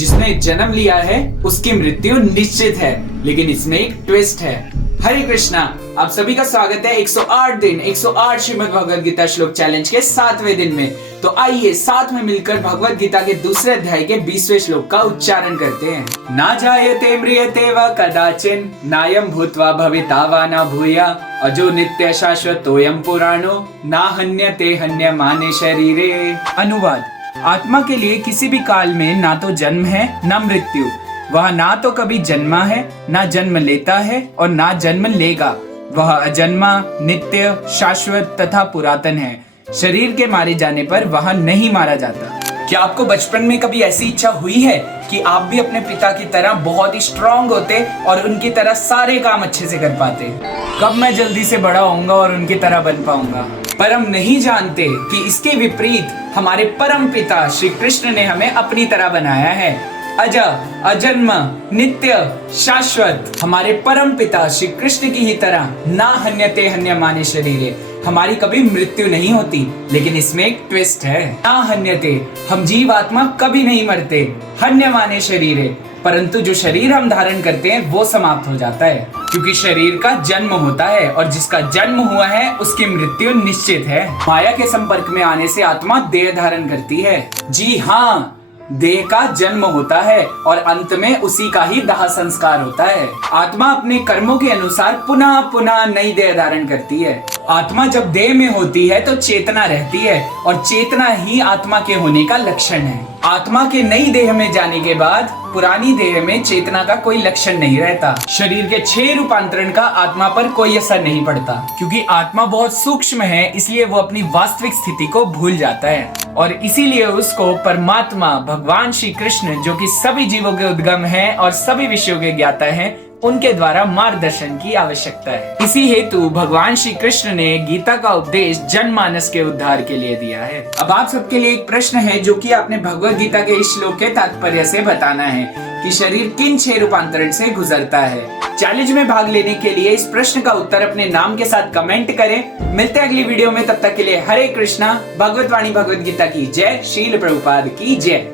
जिसने जन्म लिया है उसकी मृत्यु निश्चित है, लेकिन इसमें एक ट्विस्ट है। हरे कृष्णा, आप सभी का स्वागत है 108 दिन 108 श्रीमद् भगवद गीता श्लोक चैलेंज के 7वें दिन में। तो आइए साथ में मिलकर भगवद गीता के दूसरे अध्याय के 20वें श्लोक का उच्चारण करते हैं। ना जायते म्रियते व कदाचिन नायम भूत्वा भविता वा न भूया अजो नित्य शाश्वतोयम पुराणो ना हन्यते हन्यमाने शरीरे। अनुवाद: आत्मा के लिए किसी भी काल में ना तो जन्म है ना मृत्यु। वह ना तो कभी जन्मा है, ना जन्म लेता है और ना जन्म लेगा। वह अजन्मा, नित्य, शाश्वत तथा पुरातन है। शरीर के मारे जाने पर वह नहीं मारा जाता। क्या आपको बचपन में कभी ऐसी इच्छा हुई है कि आप भी अपने पिता की तरह बहुत ही स्ट्रांग होते और उनकी तरह सारे काम अच्छे से कर पाते? कब मैं जल्दी से बड़ा होऊंगा और उनकी तरह बन पाऊंगा। पर हम नहीं जानते कि इसके विपरीत हमारे परम पिता श्री कृष्ण ने हमें अपनी तरह बनाया है। अजर, अजन्म, नित्य, शाश्वत। हमारे परम पिता श्री कृष्ण की ही तरह ना हन्यते हन्यमाने शरीरे, हमारी कभी मृत्यु नहीं होती। लेकिन इसमें एक ट्विस्ट है। ना हन्यते, हम जीव आत्मा कभी नहीं मरते। हन्यमाने शरीरे, परंतु जो शरीर हम धारण करते हैं वो समाप्त हो जाता है, क्योंकि शरीर का जन्म होता है और जिसका जन्म हुआ है उसकी मृत्यु निश्चित है। माया के संपर्क में आने से आत्मा देह धारण करती है। जी हाँ, देह का जन्म होता है और अंत में उसी का ही दाह संस्कार होता है। आत्मा अपने कर्मों के अनुसार पुनः पुनः नई देह धारण करती है। आत्मा जब देह में होती है तो चेतना रहती है और चेतना ही आत्मा के होने का लक्षण है। आत्मा के नई देह में जाने के बाद पुरानी देह में चेतना का कोई लक्षण नहीं रहता। शरीर के 6 रूपांतरण का आत्मा पर कोई असर नहीं पड़ता, क्योंकि आत्मा बहुत सूक्ष्म है, इसलिए वो अपनी वास्तविक स्थिति को भूल जाता है और इसीलिए उसको परमात्मा भगवान श्री कृष्ण, जो कि सभी जीवों के उद्गम है और सभी विषयों के ज्ञाता है, उनके द्वारा मार्गदर्शन की आवश्यकता है। इसी हेतु भगवान श्री कृष्ण ने गीता का उपदेश जनमानस के उद्धार के लिए दिया है। अब आप सबके लिए एक प्रश्न है जो कि आपने भगवद गीता के इस श्लोक के तात्पर्य से बताना है कि शरीर किन 6 रूपांतरण से गुजरता है। चैलेंज में भाग लेने के लिए इस प्रश्न का उत्तर अपने नाम के साथ कमेंट करें। मिलते हैं अगली वीडियो में, तब तक के लिए हरे कृष्णा। भगवत वाणी भगवद गीता की जय। शील प्रभुपाद की जय।